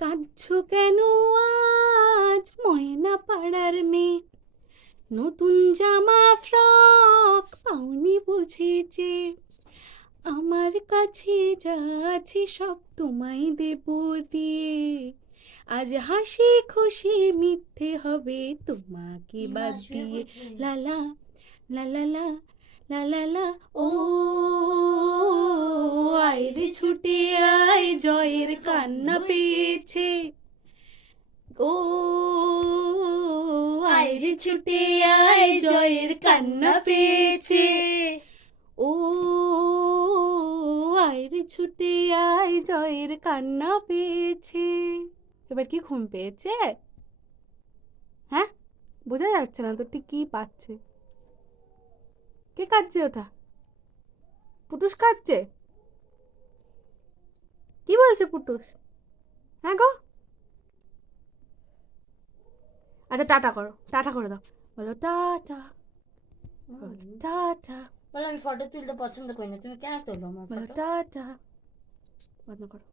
কাঁদছো কেন আজ ময়না পাড়ার মেয়ে? নতুন জামা ফ্রক পাওনি বুঝেছে, আমার কাছে যা আছে সব তোমায় দেব দিয়ে। আজ হাসি খুশি মিথ্যে হবে তোমাকে বাদ দিয়ে। লালা লালা লালা ও আয় রে ছুটে আয়, জয়ের কান্না পেয়েছে। ও আয় রে ছুটে আয়, জয়ের কান্না পেয়েছে। ও আয় রে ছুটে আয়, জয়ের কান্না পেয়েছে। এবার কি ঘুম পেয়েছে? হ্যাঁ, বোঝা যাচ্ছে না তো ঠিক কি পাচ্ছে। কে কাঁদছে ওটা? পুটুস কাঁদছে? কি বলছে পুটুস? হ্যাঁ গো, আচ্ছা টাটা করো, টাটা করে দাও, বলো টাটা, টাটা, বলো আমি ফটো তুলতে পছন্দ করি না, তুমি কেন তুলবো আমার বলো ফটো? টাটা, বন্ধ করো।